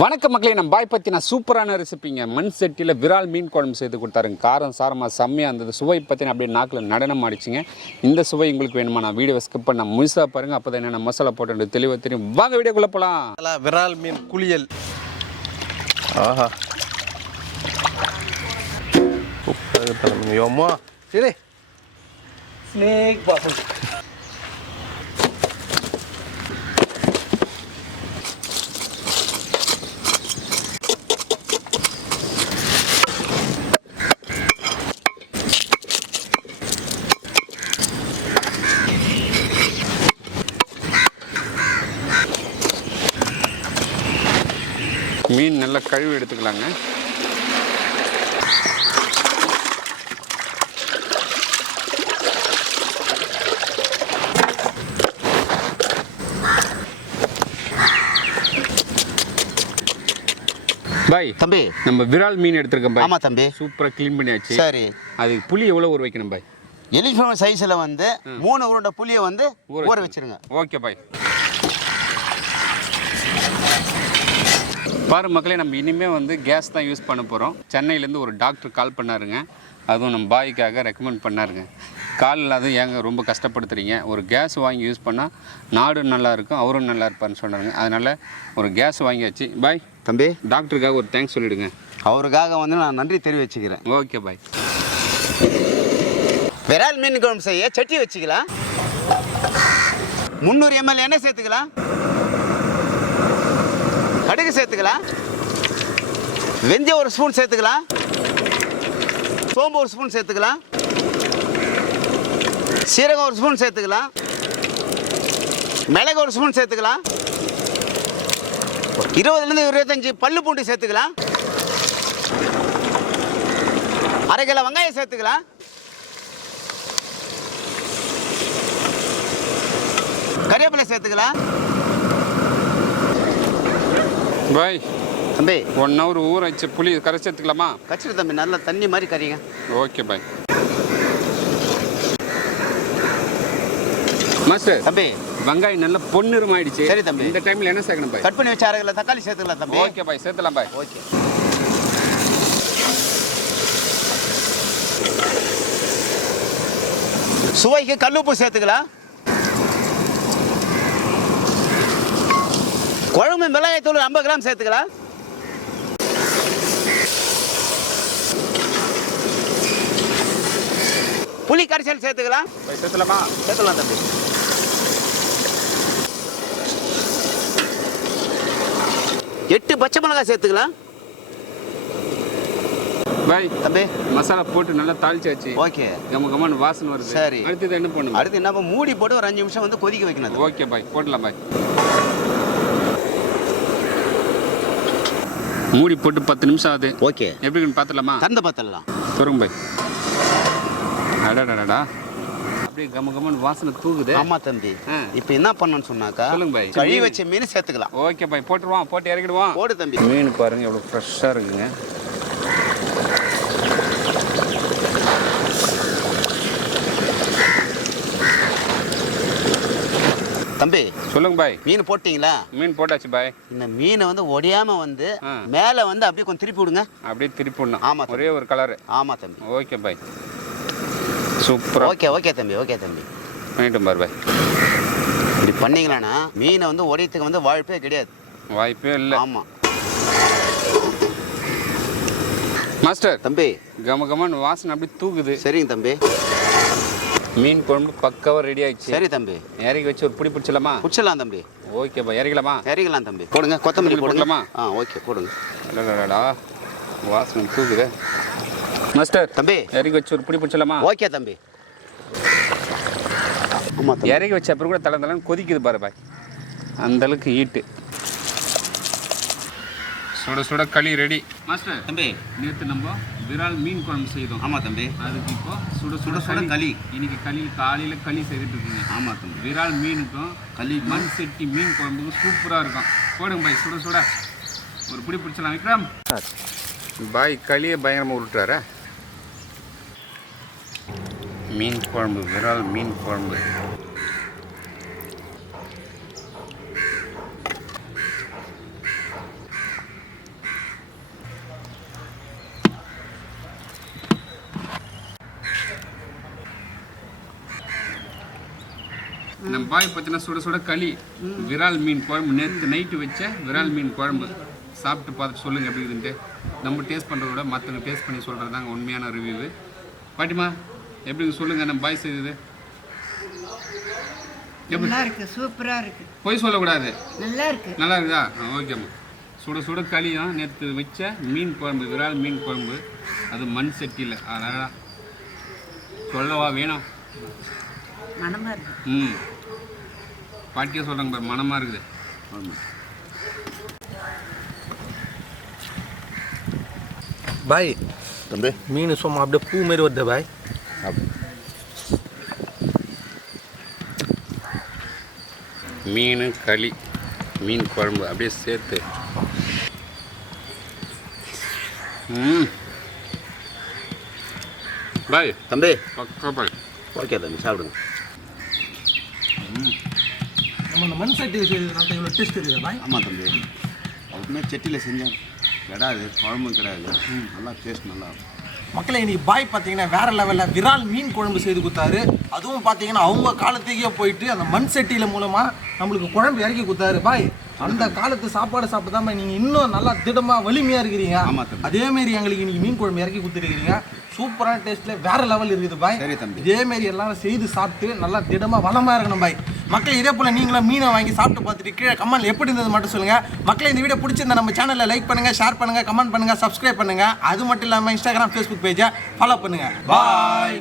வணக்க மக்களே, நம்ம பாய் பற்றின சூப்பரான ரெசிபிங்க. மண் சட்டியில் விரால் மீன் குழம்பு செய்து கொடுத்தாருங்க. காரம் சாரமாக செம்மையாக இருந்தது. சுவை பற்றின அப்படியே நாக்கில் நடனம் ஆடிச்சிங்க. இந்த சுவை உங்களுக்கு வேணுமா? நான் வீடியோவை ஸ்கிப் பண்ண முழுசாக பாருங்கள். அப்போ தான் என்னென்ன மசாலா போட்டு தெளிவாக தெரியும். வாங்க வீடியோக்குள்ளே போகலாம். விரால் மீன் குளியல். ஆஹா, யோமா சரி ஸ்னேக் பாசம். மீன் நல்லா கழுவி எடுத்துக்கலாங்க. பாய் தம்பி, நம்ம விரால் மீன் எடுத்துருக்கோம் பாய். ஆமா தம்பி, சூப்பராக க்ளீன் பண்ணியாச்சு. சரி, அதுக்கு புளி எவ்வளோ ஊற வைக்கணும் பாய்? எலிஃபண்ட் சைஸில் வந்து 3 உருண்டை புளியை வந்து ஊற வச்சிருங்க. Okay bye. பாரு மக்களே, நம்ம இனிமேல் வந்து கேஸ் தான் யூஸ் பண்ண போகிறோம். சென்னையிலேருந்து ஒரு டாக்டர் கால் பண்ணாருங்க. அதுவும் நம்ம பாய்க்காக ரெக்கமெண்ட் பண்ணாருங்க. கால் இல்லாத ஏங்க ரொம்ப கஷ்டப்படுத்துறீங்க, ஒரு கேஸ் வாங்கி யூஸ் பண்ணால் நாடும் நல்லாயிருக்கும், அவரும் நல்லா இருப்பார்னு சொன்னாருங்க. அதனால் ஒரு கேஸ் வாங்கியாச்சு. பாய் தம்பி, டாக்டருக்காக ஒரு தேங்க்ஸ் சொல்லிவிடுங்க. அவருக்காக வந்து நான் நன்றி தெரிவிச்சுக்கிறேன். Okay bye. விரால் மீன் குழம்பு செய்ய சட்டி வச்சுக்கலாம். 300 ml எண்ணெய் சேர்த்துக்கலாம். கடுகு சேர்த்துக்கலாம். வெந்தயம் 1 ஸ்பூன் சேர்த்துக்கலாம். சோம்பு 1 ஸ்பூன் சேர்த்துக்கலாம். சீரகம் 1 ஸ்பூன் சேர்த்துக்கலாம். மிளகு 1 ஸ்பூன் சேர்த்துக்கலாம். 20 to 25 பல்லு பூண்டு சேர்த்துக்கலாம். 1/2 கிலோ வெங்காயம் சேர்த்துக்கலாம். கறிவேப்பிலை சேர்த்துக்கலாம். பாய் தம்பி, 1 hour ஊற வச்சு புளி கரைச்சி எடுத்துக்கலாமா? கச்சிரு தம்பி, நல்லா தண்ணி மாதிரி கறிங்க. Okay bye. மாஸ்டர் தம்பி, வெங்காயம் நல்லா பொன்னிறம் ஆயிடுச்சு. சரி தம்பி, இந்த டைமில் என்ன சேர்க்கணும் பாய்? கட் பண்ணி வச்சு 1/2 கிலோ தக்காளி சேர்த்துக்கலாம் தம்பி. ஓகே பாய், சேர்த்துலாம் பாய். ஓகே. சுவைக்கு கல்லுப்பு சேர்த்துக்கலாம். குழம்பு மிளகாய் தூள் 50 கிராம் சேர்த்துக்கலாம். புளி கரைசல் சேர்த்துக்கலாம். சேர்த்துலாமா? சேர்த்துலாம் தம்பி. எட்டு பச்சை மிளகாய் சேர்த்துக்கலாம். பாய் தம்பி, மசாலா போட்டு நல்லா தாளிச்சாச்சு. ஓகே. கமன்னு வாசனை வருது. சரி, அடுத்தது என்ன பண்ணணும்? அடுத்து என்ன, மூடி போட்டு ஒரு 5 நிமிஷம் வந்து கொதிக்க வைக்கணும். ஓகே பாய், போடலாம் பாய். மூடி போட்டு 10 நிமிஷம் ஆகுது. ஓகே. எப்படின்னு பார்த்துலாமா? தந்த பார்த்துடலாம். சொல்லுங்க பாய். அடாடாடா, அப்படியே கமன்னு வாசனை தூக்குது. ஆமா தம்பி. இப்போ என்ன பண்ணணும்னு சொன்னாக்கா, சொல்லுங்க பாய். கழுவி வச்ச மீன் சேர்த்துக்கலாம். ஓகே பாய், போட்டுருவான். போட்டு இறக்கிடுவான். போடு தம்பி. மீன் பாருங்க எவ்வளோ ஃப்ரெஷ்ஷாக இருக்குங்க. தம்பி, சொல்லுங்க பாய். மீன் போட்டீங்களா? மீன் போட்டாச்சு பாய். இந்த மீனை வந்து ஒடியாம வந்து மேலே வந்து அப்படியே கொஞ்சம் திருப்பி விடுங்க. அப்படியே திருப்பி விடணும். ஆமா, ஒரே ஒரு கலர். ஆமா தம்பி. Okay bye, super. Okay okay தம்பி, ஓகே தம்பி. பண்ணிட்டு பாரு பாய். இப்படி பண்ணீங்களான்னா மீனை வந்து ஒடியத்துக்கு வந்து வாய்ப்பே கிடையாது. வாய்ப்பே இல்லை. ஆமா மாஸ்டர். தம்பி, கமன்னு வாசனை அப்படியே தூக்குது. சரிங்க தம்பி. மீன் குழம்பு பக்காவாக ரெடி ஆயிடுச்சு. சரி தம்பி, இறக்கி வச்சு ஒரு பிடி பிடிச்சலாமா? பிடிச்சலாம் தம்பி. Okay bye, இறக்கலாமா? இறக்கலாம் தம்பி. போடுங்க, கொத்தமல்லி போடலாமா? ஓகே போடுங்க. இல்லடா, வாசனை தூக்குது. மாஸ்டர் தம்பி, இறக்கி வச்சு ஒரு பிடி பிடிச்சலாமா? ஓகே தம்பி. ஆமா தம்பி, இறக்கி வச்ச அப்புறம் கூட தலை கொதிக்குது பாரு பாய். அந்தளவுக்கு ஹீட்டு. சுட சுட களி ரெடி. மாஸ்டர் தம்பி, நேற்று நம்ம விரால் மீன் குழம்பு செய்தோம். ஆமாம் தம்பி. அதுக்கு இப்போ சுட சுட சுட களி. இன்னைக்கு காலையில் களி செய்துட்டு இருக்கீங்க. ஆமாம் தம்பி. விரால் மீனுக்கும் களி மண் சட்டி மீன் குழம்புக்கும் சூப்பராக இருக்கும். போடுங்க பாய், சுட சுட ஒரு பிடி பிடிச்சலாம். விக்ரம் பாய் களியை பயங்கரமாக உருட்டுறாரா? மீன் குழம்பு, விரால் மீன் குழம்பு. நம்ம பாய் பார்த்தீங்கன்னா சுட சுட களி விரால் மீன் குழம்பு நேற்று நைட்டு வச்ச விரால் மீன் குழம்பு சாப்பிட்டு பார்த்துட்டு சொல்லுங்கள் எப்படி இருக்குன்ட்டு. நம்ம டேஸ்ட் பண்ணுறத விட மற்றவங்க டேஸ்ட் பண்ணி சொல்கிறது தாங்க உண்மையான ரிவ்யூவு. பாட்டிமா எப்படி சொல்லுங்கள் நம்ம பாய் செய்தது நல்லா இருக்கு, சூப்பராக இருக்கு. போய் சொல்லக்கூடாது, நல்லா இருக்கு. நல்லா இருக்குதா? ஓகேம்மா. சுட சுட களியும் நேற்று வச்ச மீன் குழம்பு விரால் மீன் குழம்பு, அது மண் சட்டியில். அதனால் சொல்லவா வேணும். மனமாக இருக்கு. பாட்டியாக சொல்கிறாங்க பாரு, மனமாக இருக்குது. பாய் தம்பி மீன் சும்மா அப்படியே பூ மாரி வருது பாய். மீன் களி மீன் குழம்பு அப்படியே சேர்த்து பாய் தம்பி பக்கா பாய். ஓகே தம்பி சாப்பிடுங்க. நம்ம இந்த மண் சட்டியில் செய்யறதுனால இவ்வளோ டேஸ்ட் இருக்குதா பாய்? ஆமாம் தம்பி, அதுக்குமே சட்டியில் செஞ்சேன் கிடையாது, குழம்பும் கிடையாது. நல்லா டேஸ்ட் நல்லா இருக்கும். மக்களை இன்னைக்கு பாய் பார்த்தீங்கன்னா வேற லெவலில் விரால் மீன் குழம்பு செய்து கொடுத்தாரு. அதுவும் பார்த்தீங்கன்னா அவங்க காலத்துக்கே போயிட்டு அந்த மண் சட்டியில் மூலமாக நம்மளுக்கு குழம்பு இறக்கி கொடுத்தாரு. பாய் அந்த காலத்து சாப்பாடு சாப்பிட்டு தான் நீங்கள் இன்னும் நல்லா திடமாக வலிமையாக இருக்கிறீங்க. அதேமாரி எங்களுக்கு இன்னைக்கு மீன் குழம்பு இறக்கி கொடுத்துருக்கீங்க. சூப்பரான டேஸ்ட்டில் வேற லெவல் இருக்குது பாய். இதேமாரி எல்லாரும் செய்து சாப்பிட்டு நல்லா திடமாக வளமாக இருக்கணும் பாய். மக்கள் இதே போல் நீங்களும் மீனை வாங்கி சாப்பிட்டு பார்த்துட்டு கீழே கமெண்ட் எப்படி இருந்தது மட்டும் சொல்லுங்கள். மக்களை இந்த வீடியோ பிடிச்சிருந்தா நம்ம சேனலில் லைக் பண்ணுங்கள், ஷேர் பண்ணுங்கள், கமெண்ட் பண்ணுங்கள், சப்ஸ்கிரைப் பண்ணுங்கள். அது மட்டும் இல்லாமல் இன்ஸ்டாகிராம், ஃபேஸ்புக் பேஜை ஃபாலோ பண்ணுங்கள். பாய்.